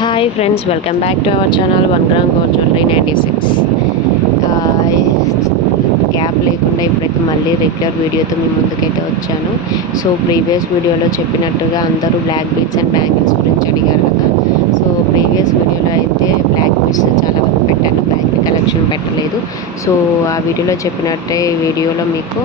Hi friends, welcome back to our channel 1 gram gold jewellery 96. Gap లేకుండా ఇప్పుడైతే మళ్ళీ regular వీడియోతో మీ ముందుకైతే వచ్చాను. సో ప్రీవియస్ వీడియోలో చెప్పినట్టుగా అందరూ బ్లాక్ బీడ్స్ అండ్ బ్యాంగిల్స్ గురించి అడిగారు కదా. సో ప్రీవియస్ వీడియోలో అయితే బ్లాక్ బీడ్స్ చాలా వరకు పెట్టాను, బ్యాంగిల్ కలెక్షన్ పెట్టలేదు. సో ఆ వీడియోలో చెప్పినట్టే ఈ వీడియోలో మీకు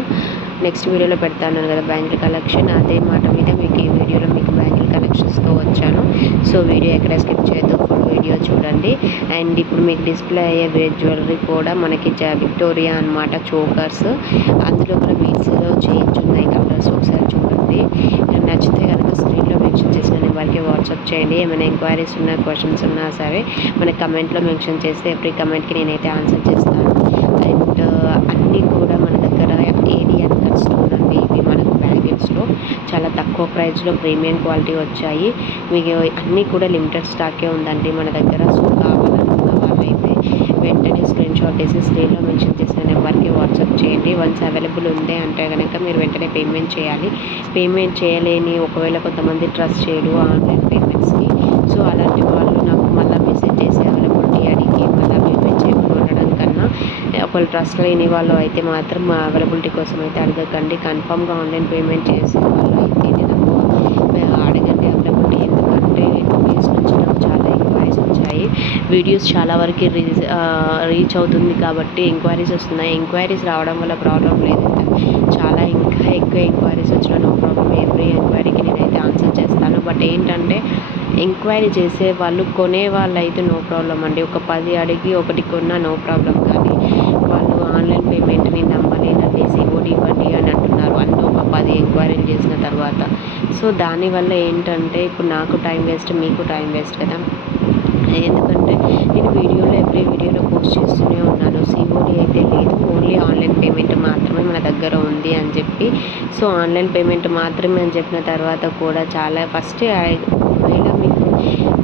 నెక్స్ట్ వీడియోలో పెడతాను కదా బ్యాంగిల్ కలెక్షన్. అదే మాట మీద మీకు ఈ వీడియోలో మీకు బ్యాంగిల్ కలెక్షన్స్తో వచ్చాను. సో వీడియో ఎక్కడ స్కిప్ చేయొద్దు, ఫుల్ వీడియో చూడండి. అండ్ ఇప్పుడు మీకు డిస్ప్లే అయ్యే జ్యువెలరీ కూడా మనకి విక్టోరియా అనమాట, చోకర్స్. అందులో కూడా బీడ్స్ చేంజ్ ఉన్నాయి కలర్స్, ఒకసారి చూడండి. నచ్చితే కనుక స్క్రీన్లో మెన్షన్ చేసిన నెంబర్కి వాట్సాప్ చేయండి. ఏమైనా ఎంక్వైరీస్ ఉన్నా, క్వశ్చన్స్ ఉన్నా సరే మన కమెంట్లో మెన్షన్ చేస్తే ఎవ్రీ కమెంట్కి నేనైతే ఆన్సర్ చేస్తాను. అండ్ అన్నీ కూడా మన దగ్గర ఏడి అండ్ కట్ స్టోన్ అండి. ఇవి మనకు బ్యాంగిల్స్లో చాలా తక్కువ ప్రైస్లో ప్రీమియం క్వాలిటీ వచ్చాయి. మీకు అన్నీ కూడా లిమిటెడ్ స్టాకే ఉందండి మన దగ్గర. సో కావాలనుకున్న వాళ్ళైతే వెంటనే స్క్రీన్ షాట్ తీసి స్క్రీన్లో మెన్షన్ చేసిన నెంబర్కి వాట్సాప్ చేయండి. వన్స్ అవైలబుల్ ఉంది అంటే కనుక మీరు వెంటనే పేమెంట్ చేయాలి. పేమెంట్ చేయలేని ఒకవేళ కొంతమంది ట్రస్ట్ చేయరు ఆన్లైన్ పేమెంట్స్కి. సో అలాంటి వాళ్ళు నాకు మళ్ళీ మెసేజ్ చేసి అవైలబిలిటీ అడిగి మళ్ళీ పేమెంట్ చేయకుండా ఉండడం కన్నా, ఒకవేళ ట్రస్ట్ లేని వాళ్ళు అయితే మాత్రం అవైలబిలిటీ కోసం అయితే అడగకండి. కన్ఫామ్గా ఆన్లైన్ పేమెంట్ చేసే వాళ్ళు అయితే నాకు అడగండి అవైలబిలిటీ. ఎందుకంటే 2 డేస్ నుంచి నాకు చాలా ఎంక్వైరీస్ వచ్చాయి. వీడియోస్ చాలా వరకు రీచ్ అవుతుంది కాబట్టి ఎంక్వైరీస్ వస్తున్నాయి. ఎంక్వైరీస్ రావడం వల్ల ప్రాబ్లం లేదు, చాలా ఇంకా ఎక్కువ ఎంక్వైరీస్ వచ్చినా నో ప్రాబ్లం. ఎవ్రీ ఎంక్వైరీకి నేనైతే ఆన్సర్ చేస్తాను. బట్ ఏంటంటే ఎంక్వైరీ చేసే వాళ్ళు, కొనే వాళ్ళు అయితే నో ప్రాబ్లం అండి. ఒక 10 అడిగి ఒకటి కొన్నా నో ప్రాబ్లం. కానీ వాళ్ళు ఆన్లైన్ పేమెంట్ని నమ్మలేనండి, సిఓడి ఇవ్వండి అని అంటున్నారు అన్నీ ఒక 10 ఎంక్వైరీలు చేసిన తర్వాత. సో దానివల్ల ఏంటంటే ఇప్పుడు నాకు టైం వేస్ట్, మీకు టైం వేస్ట్ కదా. ఎందుకంటే నేను ఎవ్రీ వీడియోలో పోస్ట్ చేస్తూనే ఉన్నాను, సిఓడి అయితే లేదు, ఓన్లీ ఆన్లైన్ పేమెంట్ మాత్రమే మన దగ్గర ఉంది అని చెప్పి. సో ఆన్లైన్ పేమెంట్ మాత్రమే అని చెప్పిన తర్వాత కూడా చాలా ఒకవేళ మీకు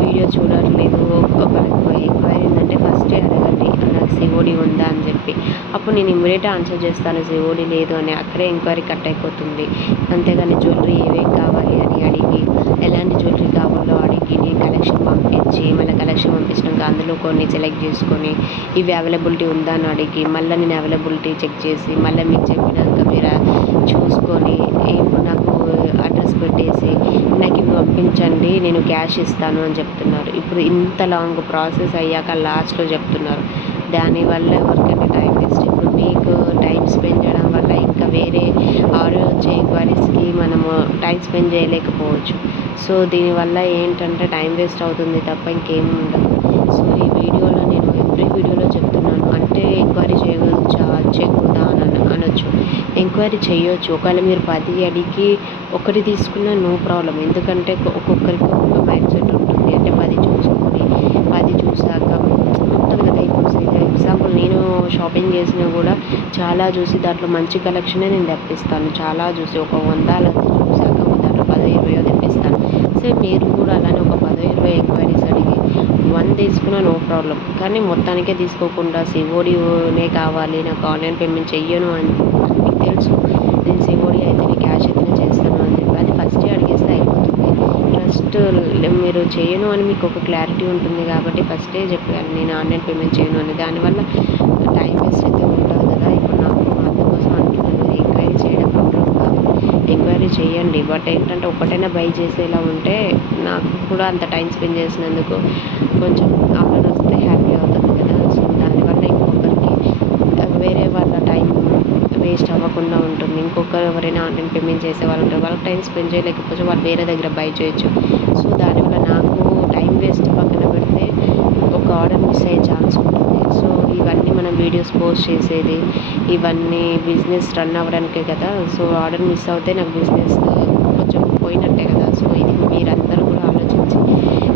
వీడియో చూడట్లేదు, ఒకరికి ఎంక్వైరీ ఉందంటే ఫస్టే అడగండి నాకు సిఓడి ఉందా అని చెప్పి. అప్పుడు నేను ఇమ్మీడియట్ ఆన్సర్ చేస్తాను సిఓడి లేదు అని. అక్కడే ఎంక్వైరీ కట్ అయిపోతుంది. అంతేగాని జ్యువెలరీ ఏవేం కావాలి అని అడిగి, ఎలాంటి జ్యువెలరీ కావాలో అడిగి నేను కలెక్షన్ పంపించి, మళ్ళీ కలెక్షన్ పంపించినాక అందులో కొన్ని సెలెక్ట్ చేసుకొని ఇవి అవైలబిలిటీ ఉందా అని అడిగి, మళ్ళీ నేను అవైలబిలిటీ చెక్ చేసి మళ్ళీ మీకు చెప్పినాక మీరు చూసుకొని ఇప్పుడు నాకు అడ్రస్ పెట్టేసి నాకు ఇవి పంపించండి నేను క్యాష్ ఇస్తాను అని చెప్తున్నారు. ఇప్పుడు ఇంత లాంగ్ ప్రాసెస్ అయ్యాక లాస్ట్లో చెప్తున్నారు. దానివల్ల ఎవరికైనా టైం వేస్ట్. ఇప్పుడు మీకు టైం స్పెండ్ చేయడం వల్ల ఇంకా వేరే ఆడియో వచ్చే ఎంక్వైరీస్కి మనము టైం స్పెండ్ చేయలేకపోవచ్చు. సో దీనివల్ల ఏంటంటే టైం వేస్ట్ అవుతుంది తప్ప ఇంకేం ఉండదు. సో ఈ వీడియోలో నేను ఎవ్రీ వీడియోలో చెప్తున్నాను. అంటే ఎంక్వైరీ చేయకూడదా అని అనొచ్చు. ఎంక్వైరీ చేయొచ్చు. ఒకవేళ మీరు 10 అడిగి ఒకటి తీసుకున్నా నో ప్రాబ్లం. ఎందుకంటే ఒక్కొక్కరికి ఒక్కొక్క మైండ్ సెట్ ఉంటుంది. అంటే 10 చూసుకొని 10 చూసాక ఉంటుంది కదా. ఇప్పుడు ఎగ్జాంపుల్ నేను షాపింగ్ చేసినా కూడా చాలా చూసి దాంట్లో మంచి కలెక్షనే నేను తెప్పిస్తాను. చాలా చూసి ఒక 100 అలా చూసాక దాంట్లో 10-20 తెప్పిస్తాను. సో మీరు కూడా అలానే ఒక 10-20 ఎంక్వైరీస్ అడిగి 1 తీసుకున్నా నో ప్రాబ్లం. కానీ మొత్తానికే తీసుకోకుండా సిఓడినే కావాలి, నాకు ఆన్లైన్ పేమెంట్ చెయ్యను అని మీకు తెలుసు, నేను సిఓడి అయితే నేను క్యాష్ అయితేనే చేస్తాను అని చెప్పి అది ఫస్టే అడిగేస్తే అయిపోతుంది. ట్రస్ట్ మీరు చేయను అని మీకు ఒక క్లారిటీ ఉంటుంది కాబట్టి ఫస్టే చెప్పాను నేను ఆన్లైన్ పేమెంట్ చేయను అని. దానివల్ల టైం వేస్ట్ అయితే ఉంటుంది కదా. ఇప్పుడు నాకు అందుకోసం అంటున్నాను, ఎంక్వైరీ చేయడం ప్రాబ్లం కాదు, ఎంక్వైరీ చేయండి. బట్ ఏంటంటే ఒకటైనా బై చేసేలా ఉంటే నాకు కూడా అంత టైం స్పెండ్ చేసినందుకు కొంచెం ఆర్డర్ వస్తే హ్యాపీ అవుతుంది కదా. సో దానివల్ల ఇంకొకరికి వేరే వాళ్ళ టైం వేస్ట్ అవ్వకుండా ఉంటుంది. ఇంకొకరు ఎవరైనా ఆన్లైన్ పేమెంట్ చేసే వాళ్ళు ఉంటారు, వాళ్ళకి టైం స్పెండ్ చేయలేకపోతే వాళ్ళు వేరే దగ్గర బై చేయొచ్చు. సో దానివల్ల నాకు టైం వేస్ట్ పక్కన పెడితే ఒక ఆర్డర్ మిస్ అయ్యే ఛాన్స్ ఉంటుంది. సో ఇవన్నీ మనం వీడియోస్ పోస్ట్ చేసేది ఇవన్నీ బిజినెస్ రన్ అవ్వడానికే కదా. సో ఆర్డర్ మిస్ అవుతే నాకు బిజినెస్ కొంచెం పోయినట్టే కదా. సో ఇది మీరందరూ కూడా ఆలోచించి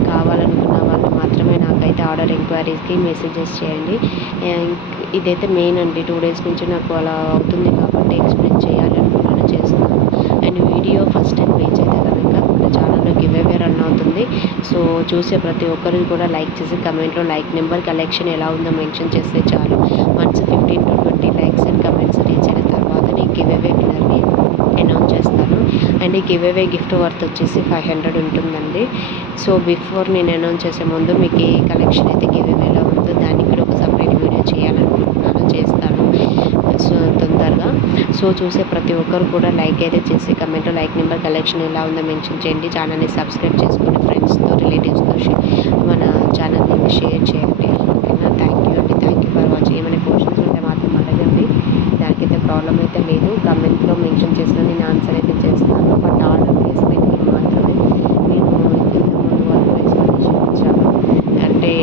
కావాలనుకున్న వాళ్ళు మాత్రమే నాకైతే ఆర్డర్ ఎంక్వైరీస్కి మెసేజెస్ చేయండి. ఇదైతే మెయిన్ అండి. 2 డేస్ నుంచి నాకు అలా అవుతుంది కాబట్టి ఎక్స్ప్లెయిన్ చేయాలి అనుకున్నాను, చేస్తున్నాను. And video first time reach అయితే కనుక మన ఛానల్లో గివ్ అవే రన్ అవుతుంది. సో చూసే ప్రతి ఒక్కరు కూడా లైక్ చేసి కమెంట్లో లైక్ నెంబర్ కలెక్షన్ ఎలా ఉందో మెన్షన్ చేస్తే చాలు. Once 15 to 20 likes and comments reach అయిన తర్వాత నేను గివ్ అవే విన్నర్ని అనౌన్స్ చేస్తాను. అండ్ ఈ గివ్ అవే గిఫ్ట్ వర్త్ వచ్చేసి 500 ఉంటుందండి. సో బిఫోర్ నేను అనౌన్స్ చేసే ముందు మీకు ఏ కలెక్షన్ అయితే గివ్ అవేలో ఉందో దానికి కూడా ఒక సపరేట్ వీడియో చేయాలనుకుంటున్నాను, చేస్తాను సో తొందరగా. సో చూసే ప్రతి ఒక్కరు కూడా లైక్ అయితే చేసి కమెంట్లో లైక్ నెంబర్, కలెక్షన్ ఎలా ఉందో మెన్షన్ చేయండి. ఛానల్ని సబ్స్క్రైబ్ చేసుకొని ఫ్రెండ్స్తో రిలేటివ్స్తో మన ఛానల్ని షేర్ చేయండి. ఓకేనా? థ్యాంక్ యూ అండి. Thank you for watching. ఏమైనా క్వశ్చన్స్ ఉంటే మాత్రం అడగండి, దానికైతే ప్రాబ్లం అయితే లేదు. కమెంట్లో మెన్షన్ చేసిన నేను ఆన్సర్ అయితే చేస్తాను. బట్ ఆర్డర్ ప్లేస్మెంట్కి మాత్రమే నేను ఇంతకుముందు వరకు ఎక్స్ప్లెనేషన్ ఇచ్చాను. అంటే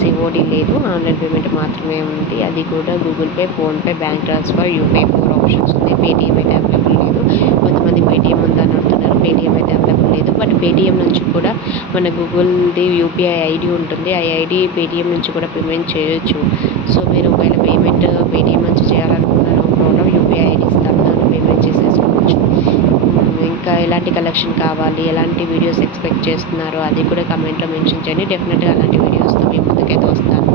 సిఓడి లేదు, ఆన్లైన్ పేమెంట్ మాత్రమే ఉంది. అది కూడా Google pay, PhonePe, bank transfer, UPI 4 options ఉన్నాయి. పేటీఎం అయితే అవైలబుల్ లేదు. కొంతమంది పేటీఎం ఉందని అడుగుతున్నారు, పేటీఎం అయితే అవైలబుల్ లేదు. బట్ పేటీఎం నుంచి కూడా మన గూగుల్ది యూపీఐ ఐడి ఉంటుంది, ఆ ఐడి పేటీఎం నుంచి కూడా పేమెంట్ చేయొచ్చు. సో మీరు ఒకవేళ పేమెంట్ పేటీఎం నుంచి చేయాలనుకున్న నో ప్రాబ్లం, యూపీఐ ఐడి ఇస్తాను, దాన్ని పేమెంట్ చేసేసుకోవచ్చు. ఇంకా ఎలాంటి కలెక్షన్ కావాలి, ఎలాంటి వీడియోస్ ఎక్స్పెక్ట్ చేస్తున్నారో అది కూడా కమెంట్లో మెన్షన్ చేయండి. డెఫినెట్గా అలాంటి వీడియోస్తో మీ ముందుకైతే వస్తాను.